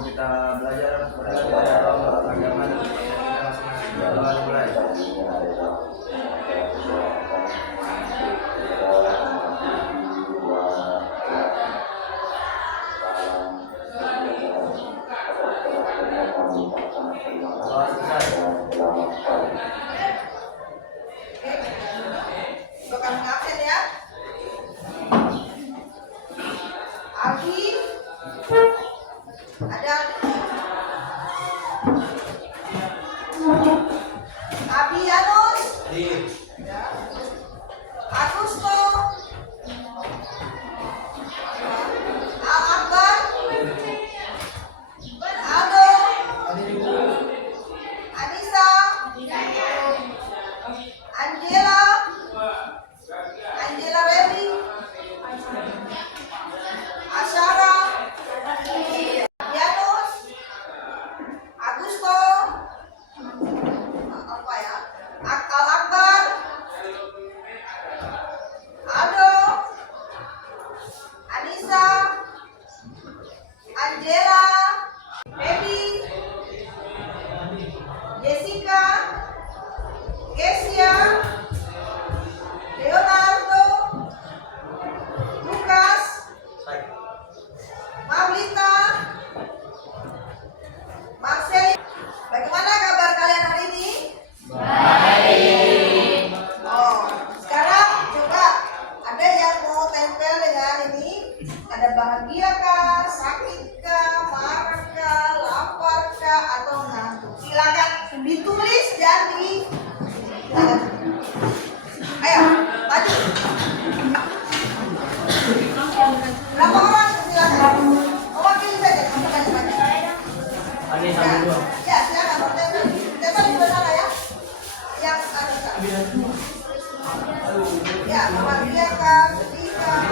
Kita belajar agama mulai. Bukan absen ya. Abi ada Abianus ya. Agusto Al Akbar Aldo Anissa Angela Remy Asyara Yanus Agusto apa ya Al Akbar Aldo Anissa Angela Baby Jessica Kesia Leonardo Lukas Maulita Marcel. Bagaimana kabar kalian hari ini? Baik. Oh, sekarang coba ada yang mau tempel dengan ini. Ada bahagia kah, sakit kah, marah kah, lapar kah, atau ngantuk? Silakan ditulis dan ayo, maju. Berapa orang? Silakan. Mewakili saja, maju. Ini satu dua. Ya, silakan. Tempel di sebelah sana ya. Yang ada. Ya, bahagia kah, sedih kah?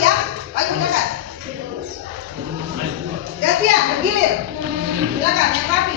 Ya, ayo silakan. Gantian, bergilir. Silakan, yang rapi.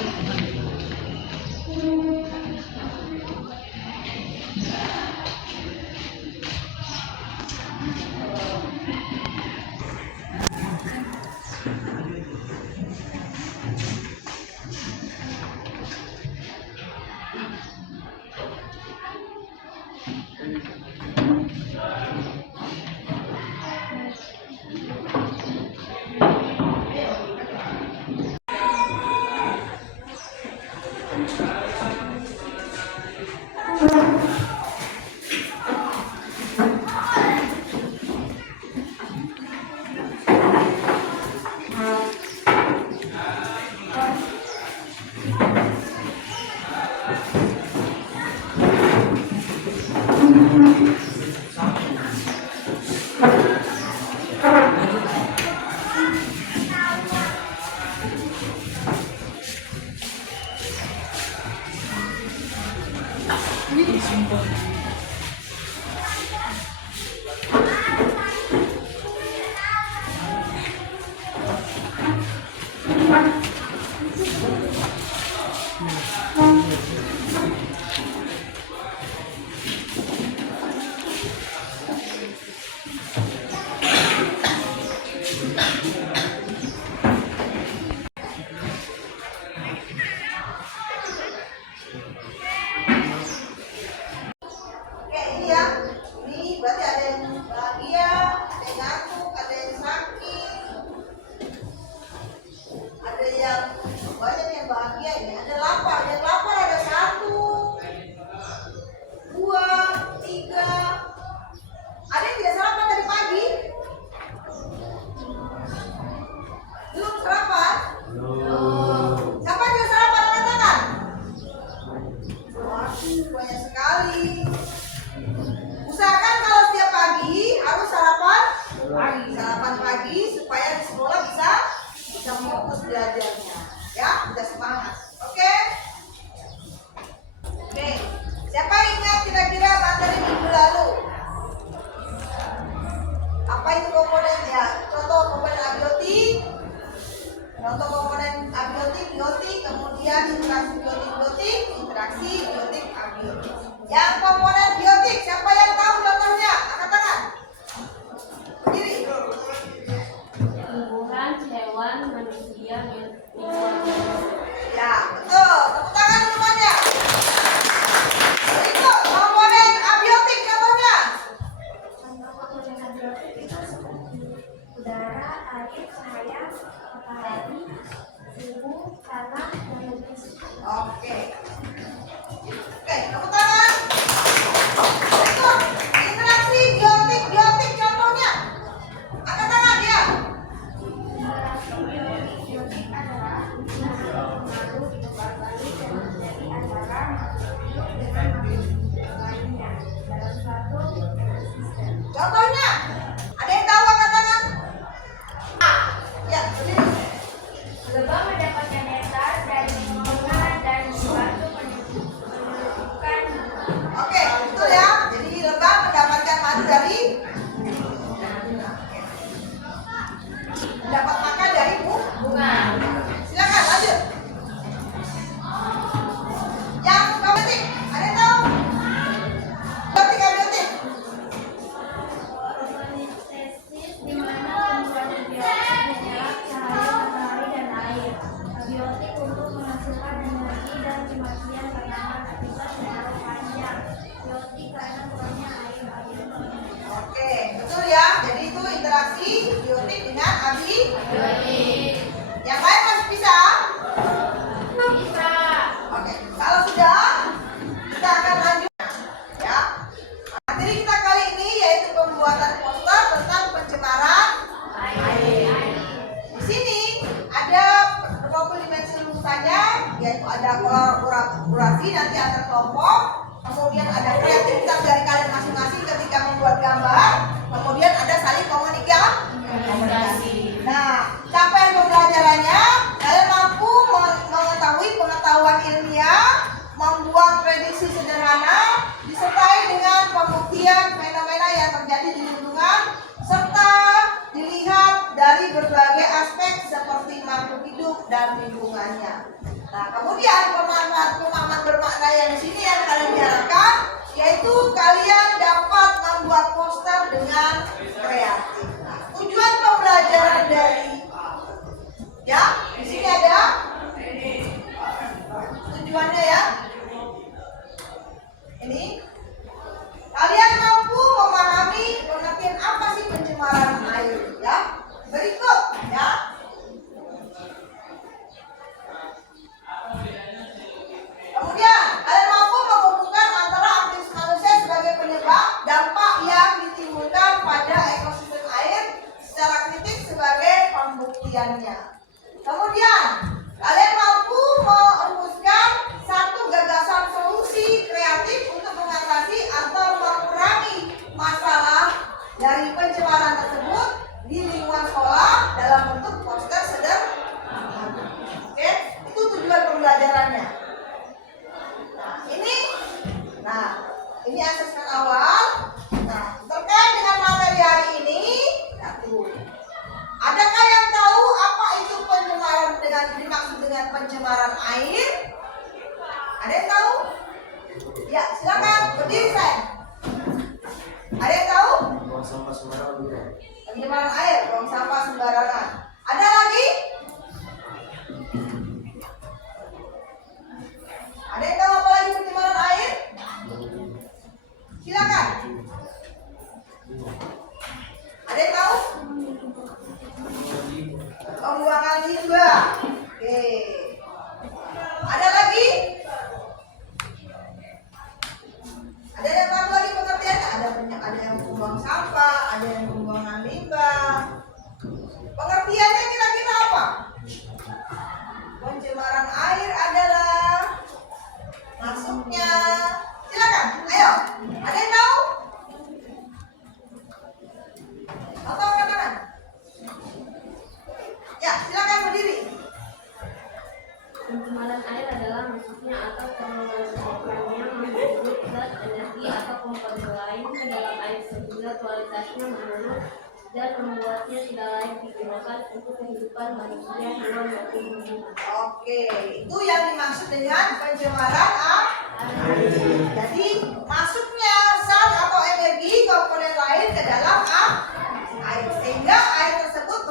Oke, ini ya. Ini berarti ada yang bahagia, ada yang ngantuk, ada yang sakit, ada yang banyak yang bahagia ini. Ada lapar, yang lapar ada 1, 2, 3. Ada yang tidak sarapan dari pagi? Belum sarapan? Siapa yang tidak sarapan? Angkat tangan. Waduh, banyak sekali. Usahakan kalau setiap pagi harus sarapan pagi supaya di sekolah bisa fokus belajarnya, ya, bisa semangat. Oke. Siapa ingat kira-kira materi minggu lalu? Apa itu komponennya? Contoh komponen abiotik, biotik, kemudian interaksi biotik, interaksi biotik abiotik. Yang komponen biotik, siapa yang tahu contohnya? Angkat tangan. Berdiri. Tumbuhan, hewan, manusia, lingkungan. Ya, betul. Tepuk tangan semuanya. Berikut komponen abiotik contohnya. Komponen abiotik itu seperti udara, air, cahaya, matahari, suhu, tanah, dan lain sebagainya. Oke, tepuk tangan. Berikut interaksi biotik contohnya. Angkat tangan ya. Interaksi biotik adalah hubungan pengaruh dibalik dan menjadi antara makhluk hidup dengan makhluk hidup lainnya dalam suatu ekosistem. Contohnya, ada yang tahu angkat tangan? Ya, berdiri. Lebah mendapatkan nektar dari bunga dan suatu penumpukan. Oke, betul ya. Jadi lebah mendapatkan madu dari mendapat makan dari bunga. Silakan lanjut. Yang abiotik, ada yang tahu? Abiotik. Fotosintesis di mana pembuatan biotik menyerap cahaya matahari dan air. Abiotik untuk menghasilkan energi dan kematian tanaman akibat pengaruh panjang. Biotik karena kurangnya air. Oke, betul ya. Jadi itu interaksi biotik dengan abiotik. Yang lain masih bisa? Bisa. Oke, kalau sudah kita akan lanjut ya. Materi kita kali ini yaitu pembuatan poster tentang pencemaran air. Di sini ada 20 dimensi rumusannya, yaitu ada kolaborasi nanti antar kelompok, kemudian ada kreativitas dari kalian masing-masing ketika membuat gambar, kemudian ada saling komunikasi. Nah, capaian pembelajarannya kalian mampu mengetahui pengetahuan ilmiah, membuat prediksi sederhana, disertai dengan pembuktian fenomena yang terjadi di lingkungan, serta dilihat dari berbagai aspek seperti makhluk hidup dan lingkungannya. Nah, kemudian pemahaman bermakna yang di sini yang kalian diharapkan Ini asesmen awal. Nah, terkait dengan materi hari ini, adakah yang tahu apa itu pencemaran dengan dimaksud dengan pencemaran air? Ada yang tahu? Ya, silakan berdiri saya. Ada yang tahu? Buang sampah sembarangan juga. Pencemaran air, buang sampah sembarangan. Ada lagi? Ada yang tahu apa lagi pencemaran air? Silakan. Ada yang tahu? Pembuangan limbah. Oke. Ada lagi? Ada yang tahu lagi pengertiannya? Ada yang membuang sampah, ada yang pembuangan limbah. Pengertiannya kira-kira apa? Pencemaran air adalah masuknya. Silakan, ayo. Ada yang tahu? Atau katakan? Ya, silakan berdiri. Pencemaran air adalah masuknya atau pengeluarannya menghirup zat energi atau komponen lain ke dalam air sehingga kualitasnya menurun dan membuatnya tidak layak digunakan untuk kehidupan manusia, hewan maupun tumbuhan. Oke, itu yang dimaksud dengan pencemaran air. Jadi masuknya zat atau energi komponen lain ke dalam air sehingga air tersebut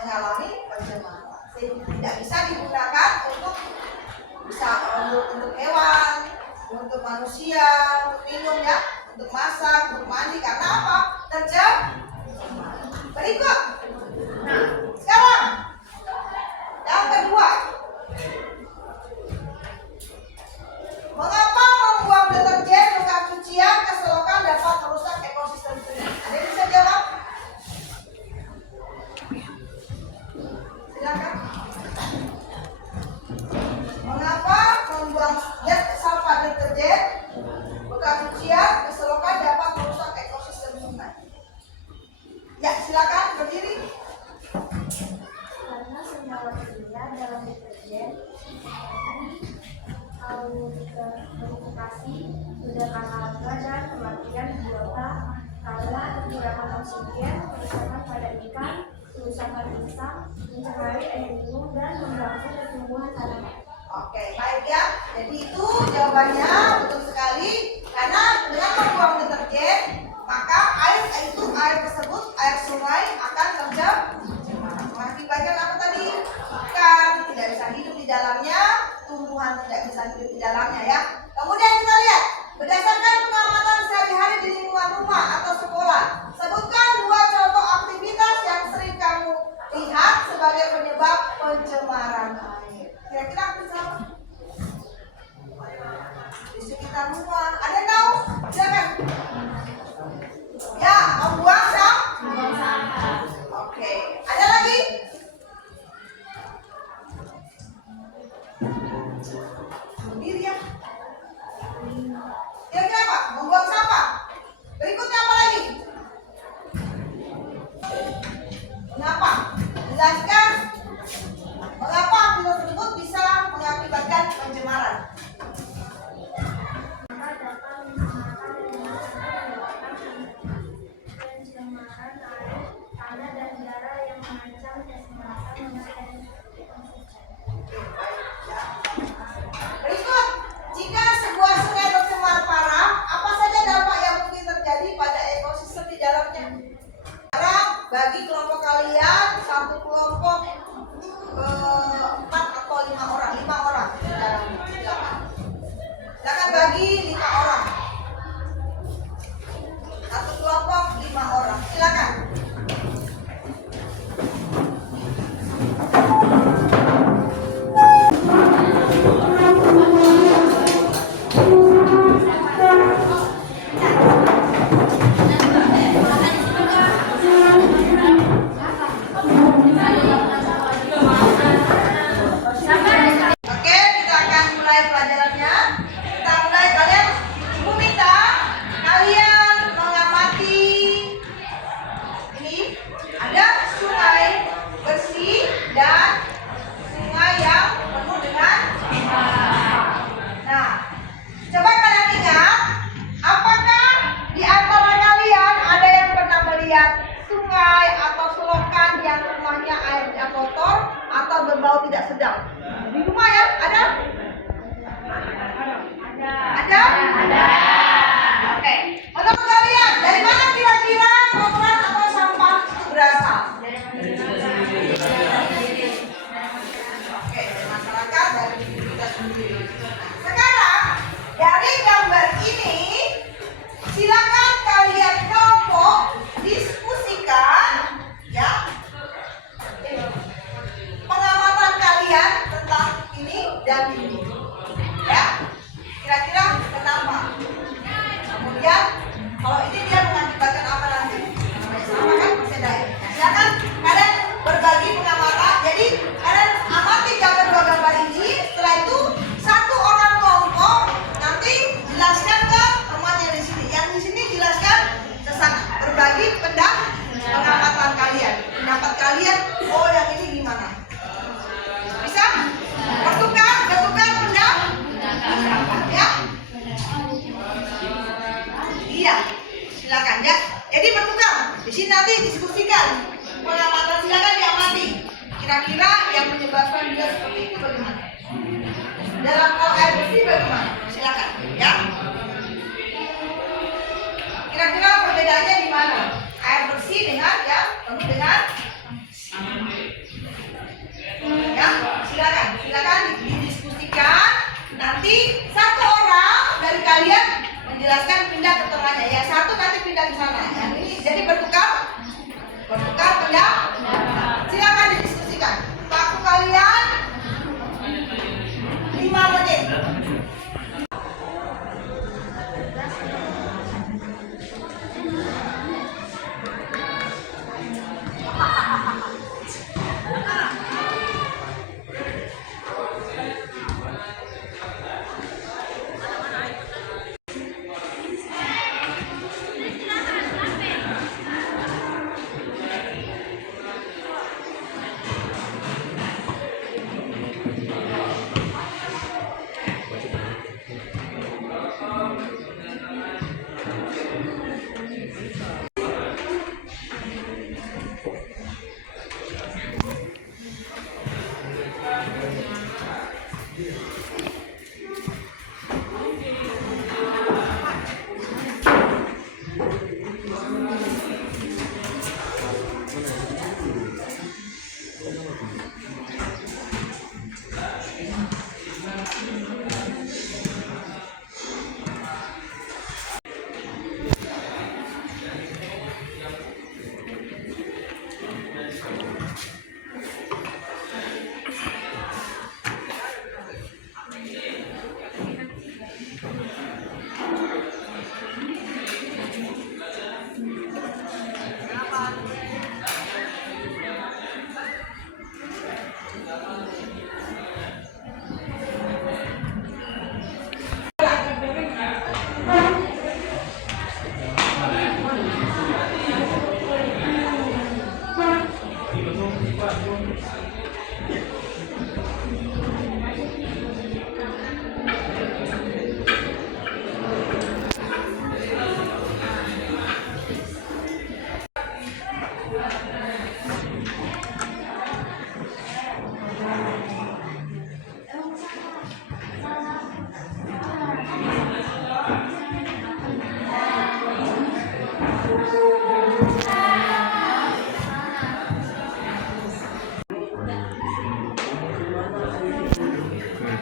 mengalami pencemaran. Tidak bisa digunakan untuk hewan, untuk manusia, untuk minum ya, untuk masak, untuk mandi karena apa? Berikut. Nah, sekarang yang kedua. Mengapa membuang deterjen, bekas cucian ke selokan dapat merusak ekosistem sungai? Ada yang bisa jawab? Silakan. Mengapa membuang sampah deterjen, bekas cucian ke selokan dapat merusak ekosistem sungai? Ya, silakan berdiri. Karena senyawa kimia dalam deterjen verifikasi sudah kanalga dan kematian biota karena kekurangan oksigen, kerusakan pada ikan, kerusakan insang, mencemari air minum dan mengganggu pertumbuhan tanaman. Oke, baik ya. Jadi itu jawabannya betul sekali. Karena dengan membuang deterjen, maka air tersebut, air sungai akan tercemar. Mengakibatkan apa tadi? Ikan tidak bisa hidup di dalamnya, tumbuhan tidak bisa hidup di dalamnya ya. Kemudian kita lihat, berdasarkan pengamatan sehari-hari di lingkungan rumah atau sekolah, sebutkan 2 contoh aktivitas yang sering kamu lihat sebagai penyebab pencemaran air. Kira-kira aktivitas apa? Di sekitar rumah. Ada yang tahu? Silakan. Ya, membuang sampah. Oke. Ada lagi? Berdiri ya. Kira-kira apa? Membuang sampah. Berikutnya apa lagi? Mengapa? Jelaskan. Mengapa aktivitas tersebut bisa mengakibatkan pencemaran? Maka dapat mencemarkan lingkungan serta menyebabkan pencemaran air, tanah dan udara yang mengancam keselamatan manusia dan ekosistem. Berikut, jika sebuah sungai tercemar parah, apa saja dampak yang mungkin terjadi pada ekosistem di dalamnya? Sekarang bagi kelompok kalian, satu kelompok 4 atau 5 orang di dalamnya. Silakan bagi 5 orang. Satu kelompok 5 orang. Silakan. Oke, kita akan mulai pelajarannya. Kita mulai, kalian Iya, silakan ya. Jadi bertukar. Di sini nanti diskusikan. Pengamatan silakan diamati. Kira-kira yang menyebabkan dia seperti itu bagaimana? Dalam hal air bersih bagaimana? Silakan ya. Kira-kira perbedaannya di mana? Air bersih dengan yang penuh dengan ya, silakan didiskusikan. Nanti satu orang dari kalian menjelaskan pindah keterangannya. Yang satu nanti pindah ke sana. Yang ini jadi bertukar pendapat. Silakan didiskusikan. Waktu kalian 5 menit.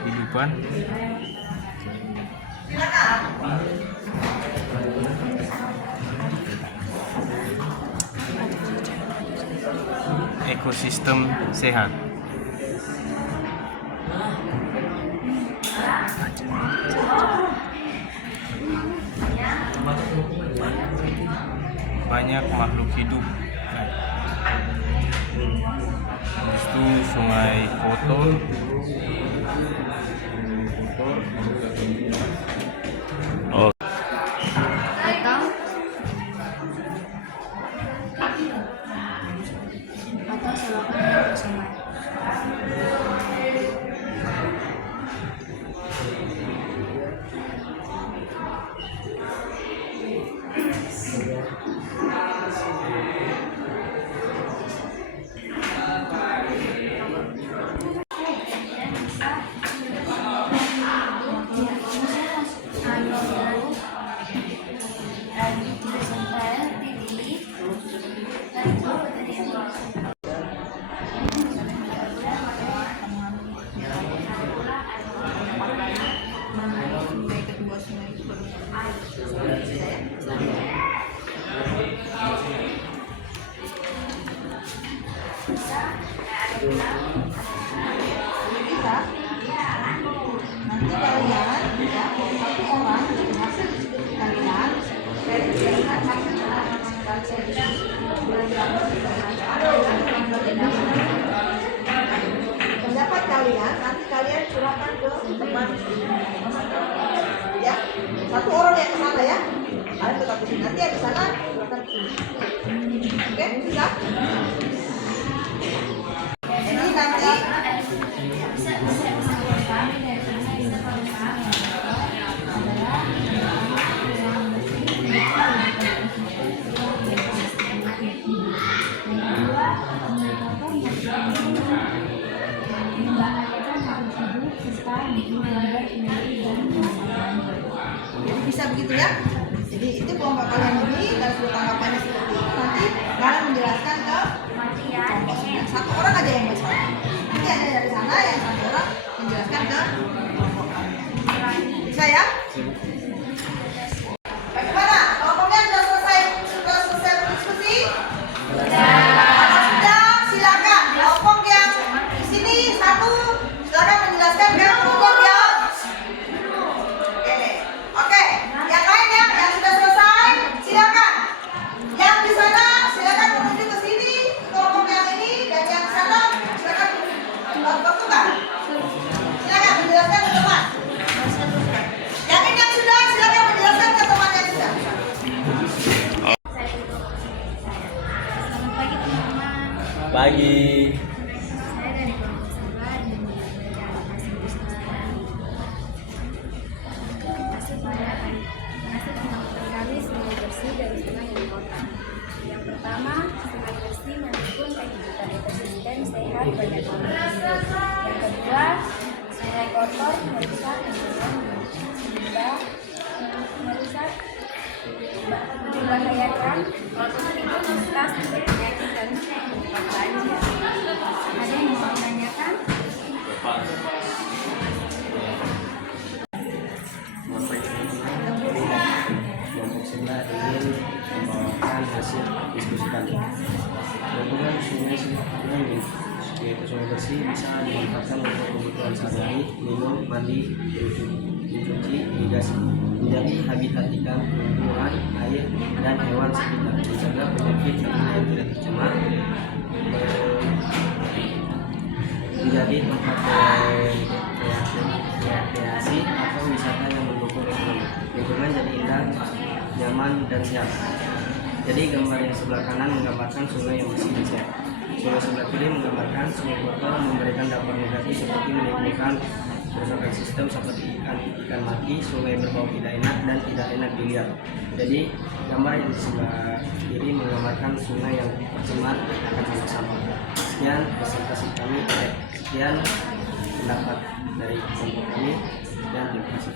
Kehidupan ekosistem sehat. Banyak makhluk hidup. Habis itu sungai kotor. Oh. Atau selokan ke sungai. Nanti kalian ya, satu orang hasil diskusi kalian dari berdasarkan hasil pendapat kalian, nanti kalian curahkan ke teman ya, satu orang yang ke sana ya, kalian tetap di sini, nanti yang di sana curahkan ke sini. Oke, bisa? Jadi nanti bisa begitu ya. Jadi itu kelompok kalian ini dan sudah tanggapannya seperti itu. Nanti kalian menjelaskan ke kelompoknya. Satu orang aja yang baca. Nanti ada dari sana yang satu orang menjelaskan ke kelompok kalian. Bisa ya? Bagaimana? Kelompoknya sudah selesai berdiskusi? Kalau sudah, silakan. Kelompok yang di sini satu, silakan menjelaskan ke kelompok yang Oke, yang lain yang sudah selesai, silakan. Yang di sana silakan menuju ke sini, ke kelompok yang ini, dan yang di sana silakan bertukar. Silakan menjelaskan ke teman. Yang ini yang sudah, silakan menjelaskan ke teman yang sudah. Selamat pagi teman-teman. Pagi. Saya dari kelompok sabar dan belajar masih bersama. Masih tentang kali sungai bersih dari sungai yang kotor. Yang pertama, sungai bersih mendukung kehidupan ekosistem sehat banyak makhluk hidup. Yang kedua, sungai kotor merusak lingkungan sehingga merusak membahayakan aktivitas penyakit dan menyebabkan banjir. Ada yang mau menanyakan? Kelompok sebelah ingin membawakan hasil diskusi kami. Kebetulan sungai bersih bisa dimanfaatkan untuk kebutuhan sehari-hari, minum, mandi, mencuci, irigasi, menjadi habitat ikan, tumbuhan, air, dan hewan sekitar, mencegah penyakit yang tidak tercemar, menjadi tempat rekreasi atau wisata yang mendukung ekonomi. Lingkungan jadi indah, nyaman, dan sehat. Jadi gambar yang sebelah kanan menggambarkan sungai yang bersih dan sehat. Sungai sebelah kiri menggambarkan sungai kotor memberikan dampak negatif seperti menimbulkan kerusakan sistem seperti ikan mati, sungai berbau tidak enak dan tidak enak dilihat. Jadi gambar yang di sebelah kiri menggambarkan sungai yang tercemar akan sampah. Sekian presentasi kami, sekian pendapat dari kelompok kami, dan terima kasih.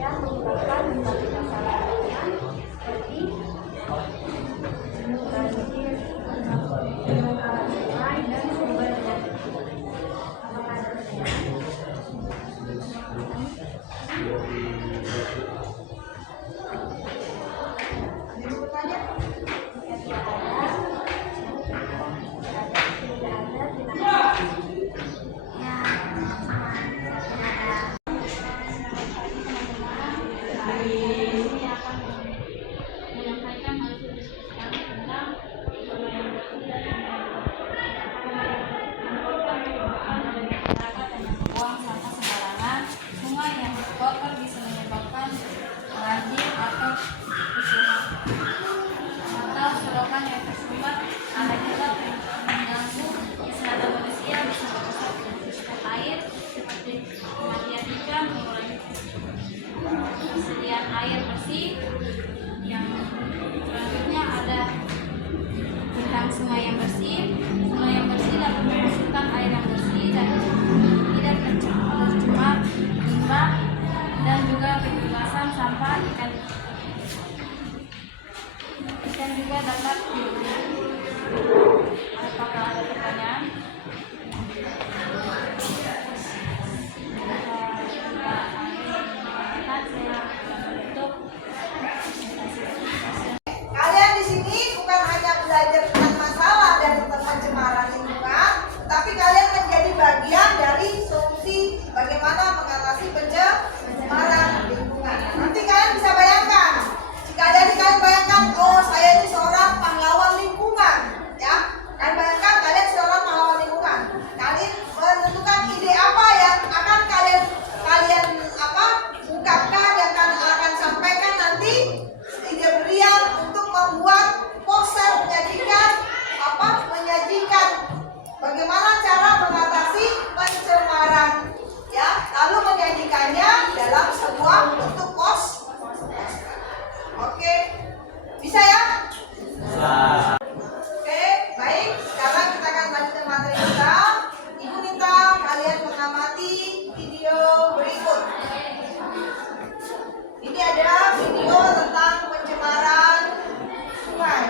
yang menyebabkan berbagai masalah seperti banjir, sungai, dan sumber penyakit. Apakah ada pertanyaan? Kotor bisa menyebabkan banjir atau selokan yang tersumbat. Ada juga mengganggu kesehatan manusia, bisa merusak air seperti kematian ikan, mengurangi persediaan air bersih. Yang selanjutnya ada tentang sungai yang bersih. Sungai yang bersih dapat menghasilkan air yang bersih dan tidak tercemar limbah dan juga kebebasan sampah ikan juga dapat digunakan. Apakah ada pertanyaan? Kalian di sini bukan hanya belajar tentang masalah dan tentang pencemaran lingkungan, tapi kalian menjadi bagian dari solusi bagaimana mengatasi pencemaran lingkungan. Nanti kalian bisa bayangkan, jika jadi kalian bayangkan, oh saya ini seorang Oke, bisa ya? Oke, baik. Sekarang kita akan lanjutkan materi kita. Ibu minta kalian mengamati video berikut. Ini ada video tentang pencemaran sungai.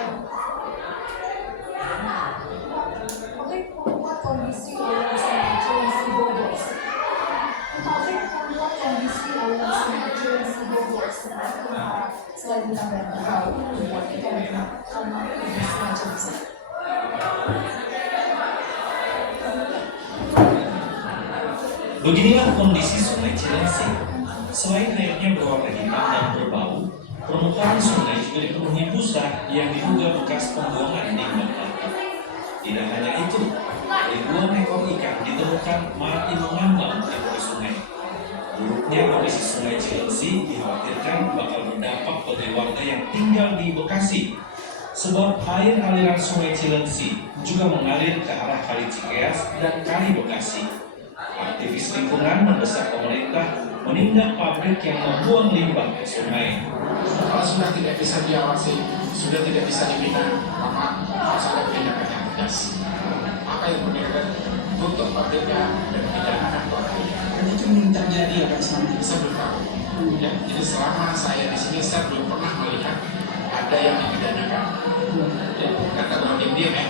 Pabrik membuat kondisi aliran sungai Cilengsi Bogor. Pabrik membuat kondisi aliran sungai Cilengsi Bogor semakin parah selain menambah bau membuat ikan hidup karena di sungai Cilengsi. Beginilah kondisi sungai Cilengsi. Selain airnya berwarna hitam dan berbau, permukaan sungai juga dipenuhi busa yang diduga bekas pembuangan limbah plastik. Tidak hanya itu, ribuan ekor ikan ditemukan mati mengambang di tepi sungai. Buruknya kondisi sungai Cilengsi dikhawatirkan bakal berdampak bagi warga yang tinggal di Bekasi. Sebab air aliran sungai Cilengsi juga mengalir ke arah Kali Cikeas dan Kali Bekasi. Aktivis lingkungan mendesak pemerintah menindak pabrik yang membuang limbah ke sungai. Kalau sudah tidak bisa diawasi, sudah tidak bisa dibina, maka harus ada tindakan yang tegas. Apa yang berbeda? Tutup pabriknya dan pidanakan pelakunya. Dan itu belum terjadi ya Pak Santi? Saya belum tahu. Ya, jadi selama saya di sini saya belum pernah melihat ada yang dipidanakan. Ya, kata orang diam-diam ya.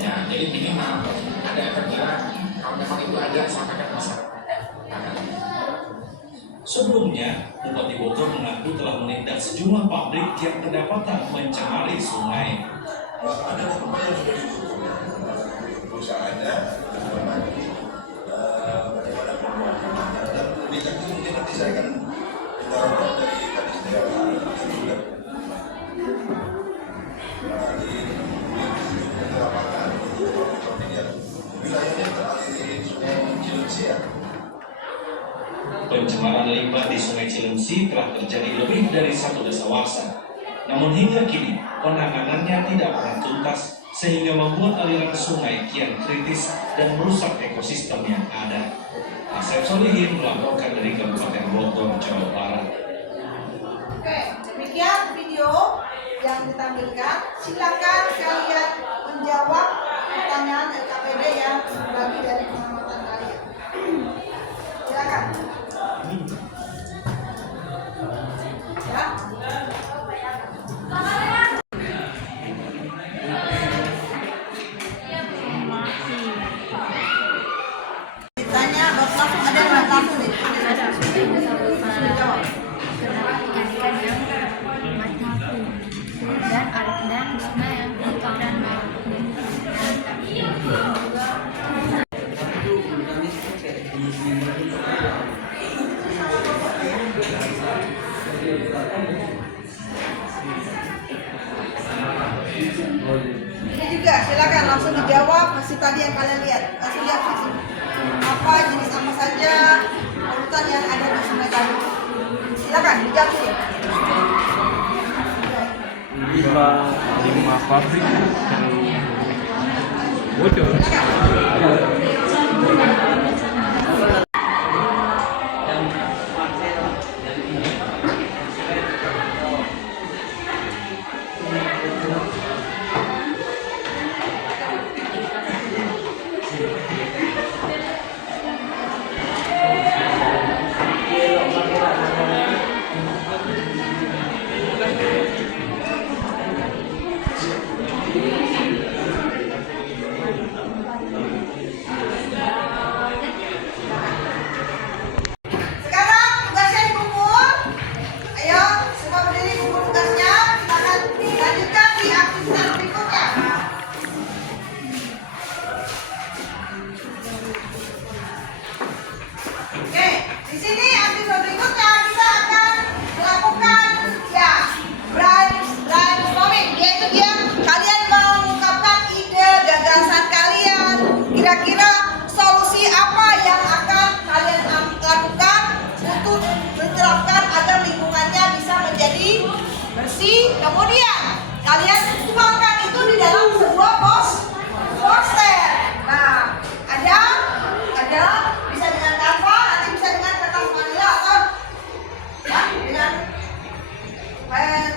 Ya, jadi minimal ada efek jerah. Kalau memang itu ada, sampaikan masyarakat. Sebelumnya, Bupati Bogor mengaku telah menindak sejumlah pabrik yang kedapatan mencemari sungai. Ada beberapa yang sudah ditutup perusahaannya, bagaimana pembuatannya, dan bijak itu mungkin nanti saya akan mendorong dari Kadis Desa juga di lapangan wilayahnya teraliri Sungai Cilengsi ya. Pencemaran limbah di Sungai Cilengsi telah terjadi lebih dari 1 dasawarsa. Namun hingga kini, penanganannya tidak pernah tuntas sehingga membuat aliran sungai kian kritis dan merusak ekosistem yang ada. Asep Solihin melaporkan dari Kabupaten Bogor, Jawa Barat. Oke, demikian video yang ditampilkan. Silakan kalian menjawab pertanyaan LKPD yang bagi dari pengamatan kalian. Silakan. Ya. Ditanya langsung ada langsung nih. Jawab. ikan-ikan yang mati dan ada di sana yang hitam dan merah Ini juga silakan langsung dijawab masih tadi yang kalian lihat. Langsung lihat di sini. Apa jenis apa saja polutan yang ada di sungai tadi? Silakan dijawab sini. lima pabrik bocor. Sekarang tugasnya dikumpul. Ayo semua berdiri kumpul tugasnya. Kita akan lanjutkan di aktivitas berikutnya. Oke, di sini aktivitas berikutnya kita akan melakukan ya brainstorming, yaitu dia kalian mengungkapkan ide gagasan kalian. Kira-kira solusi apa yang akan kalian lakukan untuk menerapkan agar lingkungannya bisa menjadi bersih. Kemudian kalian tuangkan itu di dalam sebuah poster. Nah, ada bisa dengan Canva, nanti bisa dengan kertas manila atau ya dengan pen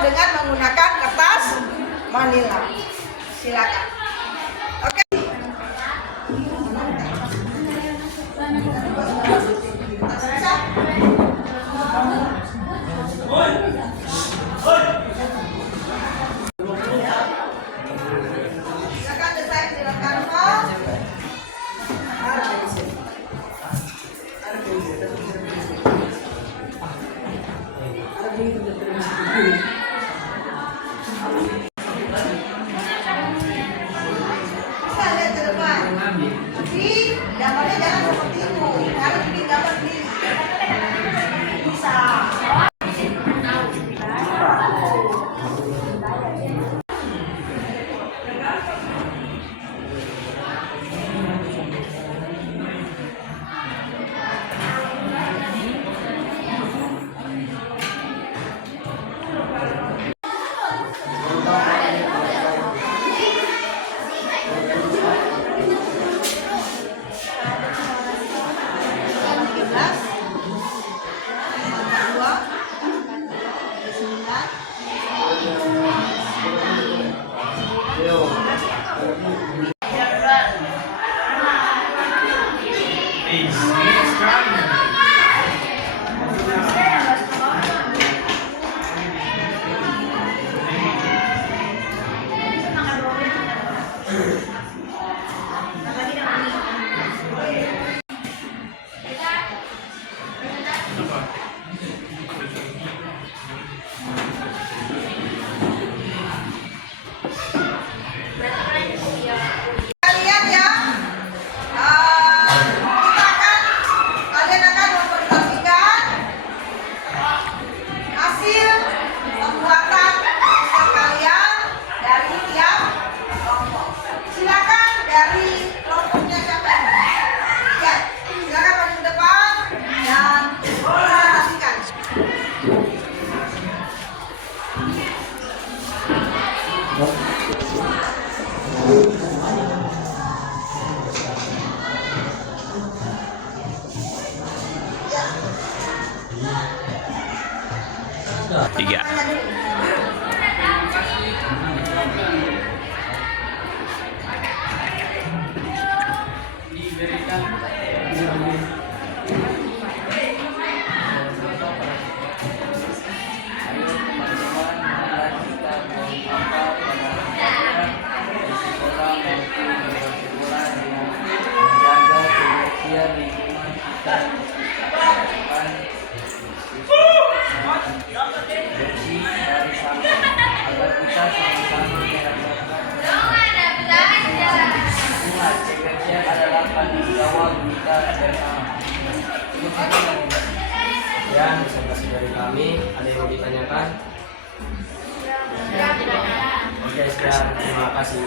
dengan menggunakan kertas manila. Silakan. Oke. Silakan desain di kanvas. Bisa lihat ke depan. Tapi gambarnya jangan seperti itu. Harus bikin gambar sendiri. Bisa. Kalian ya, kalian akan mempresentasikan hasil pembuatan tulisan kalian dari tiap kelompok. Silakan dari kelompoknya siapa? Ya, silakan maju ke depan dan presentasikan. Tiga. Ya, presentasi dari kami. Ada yang mau ditanyakan? Oke, sekian. Terima kasih.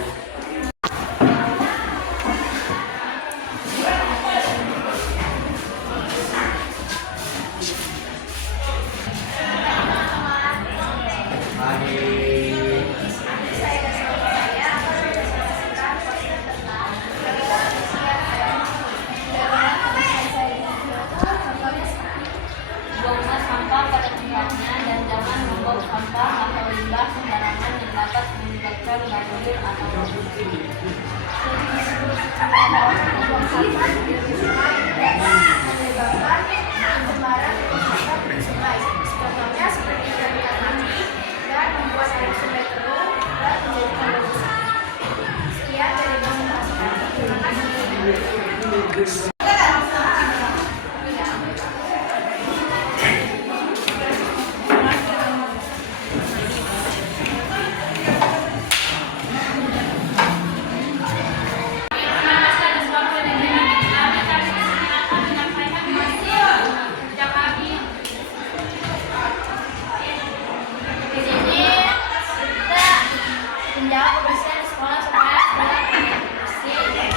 Buanglah sampah pada tempatnya dan jangan membuang sampah atau limbah sembarangan yang dapat menyebabkan banjir atau polusi. Membuang sampah di sungai dapat menyebabkan pencemaran lingkungan sungai. Contohnya seperti ikan mati dan membuat air sungai keruh dan menjadi polusi. Sekian dari presentasi kami. Terima kasih. Menjawab kebersihan di sekolah supaya sekolah bersih dari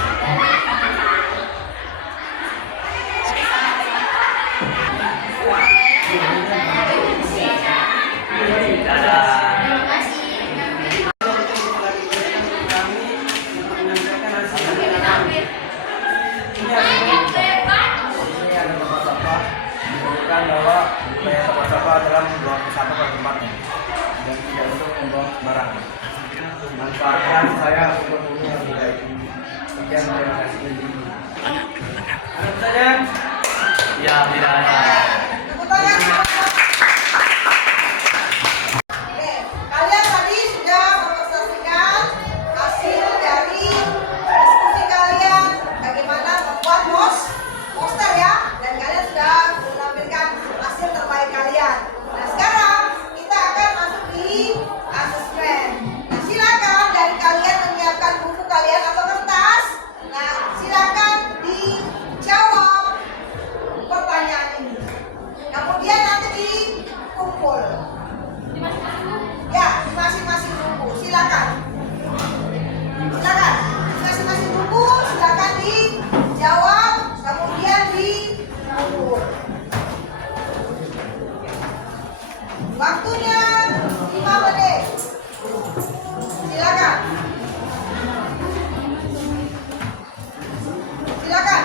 Bahkan saya memenuhi lebih baik. Sekian, terima kasih. Ada pertanyaan? Ya, tidak ada. Tepuk tangan. Oke, kalian tadi sudah mempresentasikan hasil dari diskusi kalian bagaimana membuat poster ya, dan kalian sudah menampilkan hasil terbaik kalian. Nah sekarang kita akan masuk di asesmen. Nah silakan dari kalian menyiapkan buku kalian atau kertas. Nah silakan dijawab pertanyaan ini. Kemudian nanti dikumpul. Ya, di masing-masing buku. Silakan. Silakan. Di masing-masing buku silakan dijawab, kemudian dikumpul. Waktunya 5 menit. Silakan. Silakan.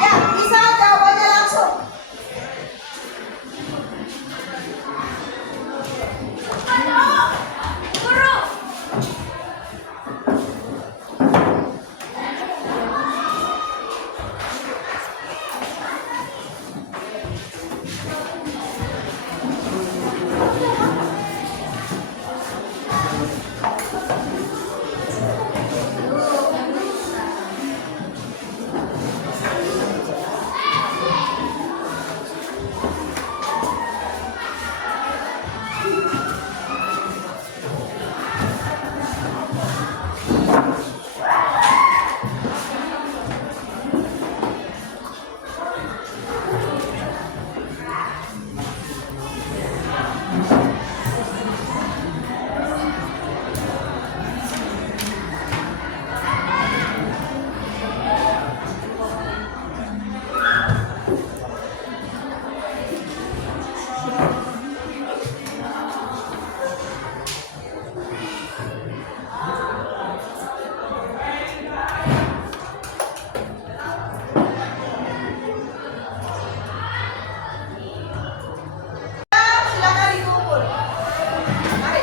Ya, bisa jawabannya langsung. Silakan dikumpul. Mari.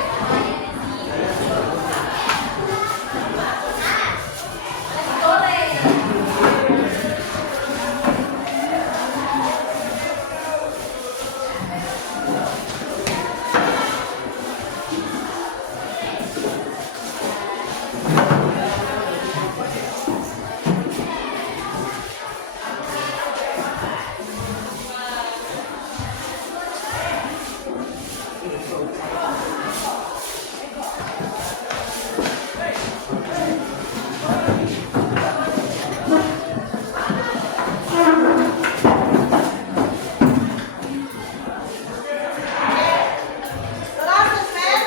Setelah asesmen,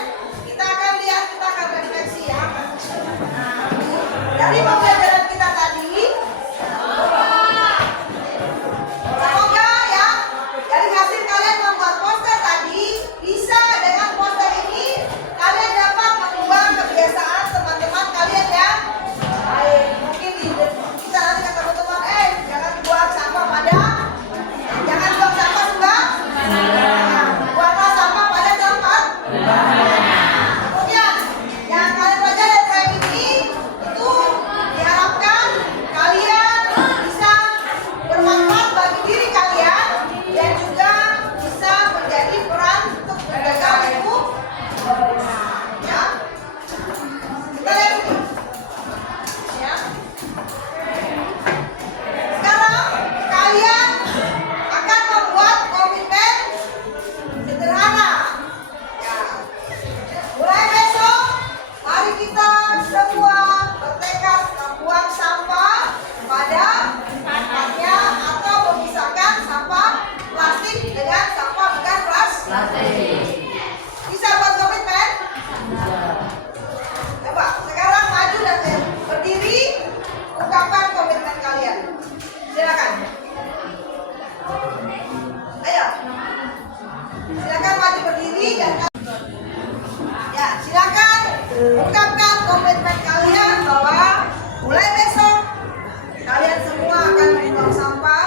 kita akan lihat, kita akan refleksi ya. Dari pembelajaran kita tadi, semoga ya dari hasil kalian membuat poster tadi, bisa dengan poster ini kalian dapat mengubah kebiasaan teman-teman kalian yang baik. Mungkin kita nanti kata teman-teman, jangan buang sampah jangan buang sampah sembarangan. Buanglah sampah pada tempat. Kemudian yang kalian pelajari dari proyek ini itu diharapkan kalian bisa bermanfaat bagi diri kalian dan juga bisa menjadi peran untuk menjaga lingkungan. Ya, kita lihat ini. Ya. Sekarang kalian akan membuat komitmen sederhana. Ya. Mulai besok, mari kita semua bertekad membuang sampah pada tempatnya atau memisahkan sampah plastik dengan sampah bukan plastik. Bisa buat komitmen? Coba sekarang maju dan berdiri, ungkapkan komitmen kalian. Silakan. Ayo. Silakan maju berdiri dan ya, silakan ungkapkan komitmen kalian bahwa mulai besok kalian semua akan membuang sampah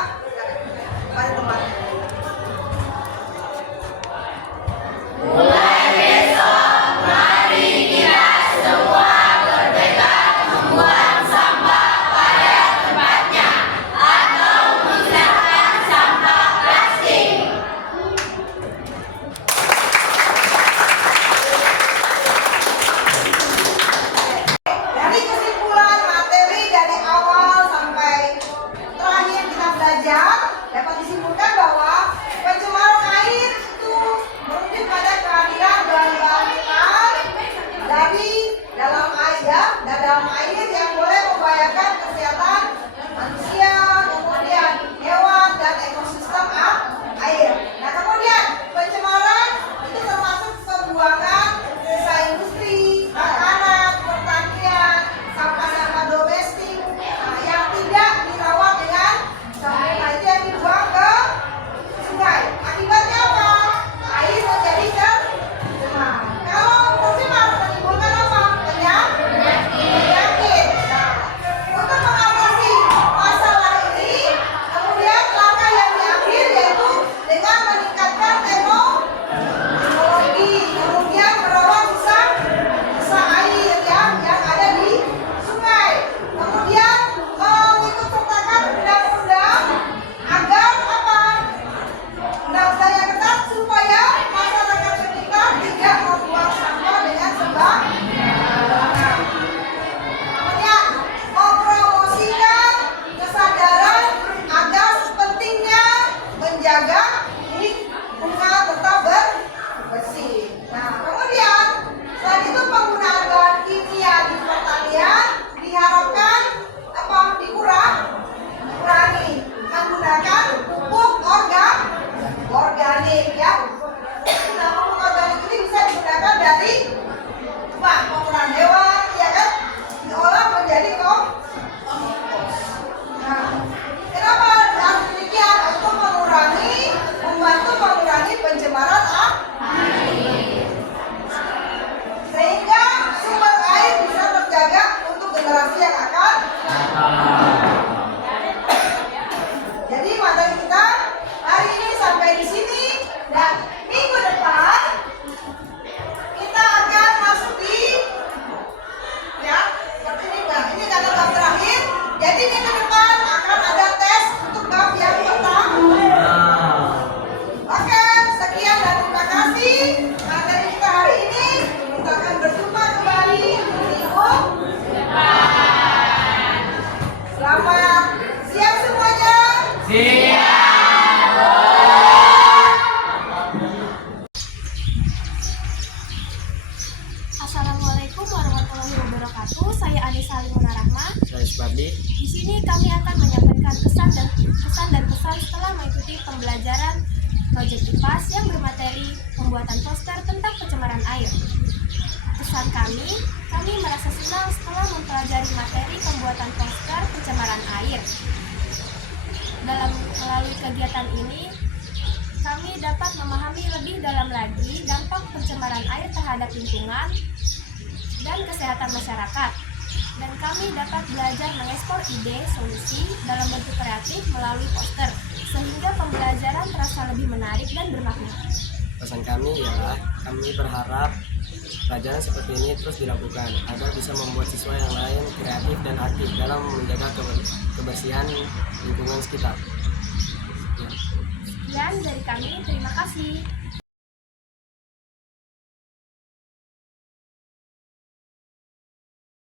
wabarakatuh. Saya Anissa Limuna Rahma. Saya Supardi. Di sini kami akan menyampaikan pesan dan pesan setelah mengikuti pembelajaran proyek IPAS yang bermateri pembuatan poster tentang pencemaran air. Pesan kami merasa senang setelah mempelajari materi pembuatan poster pencemaran air. Melalui kegiatan ini, kami dapat memahami lebih dalam lagi dampak pencemaran air terhadap lingkungan dan kesehatan masyarakat. Dan kami dapat belajar mengekspor ide, solusi dalam bentuk kreatif melalui poster, sehingga pembelajaran terasa lebih menarik dan bermakna. Pesan kami ialah kami berharap pelajaran seperti ini terus dilakukan agar bisa membuat siswa yang lain kreatif dan aktif dalam menjaga kebersihan lingkungan sekitar. Sekian dari kami, terima kasih.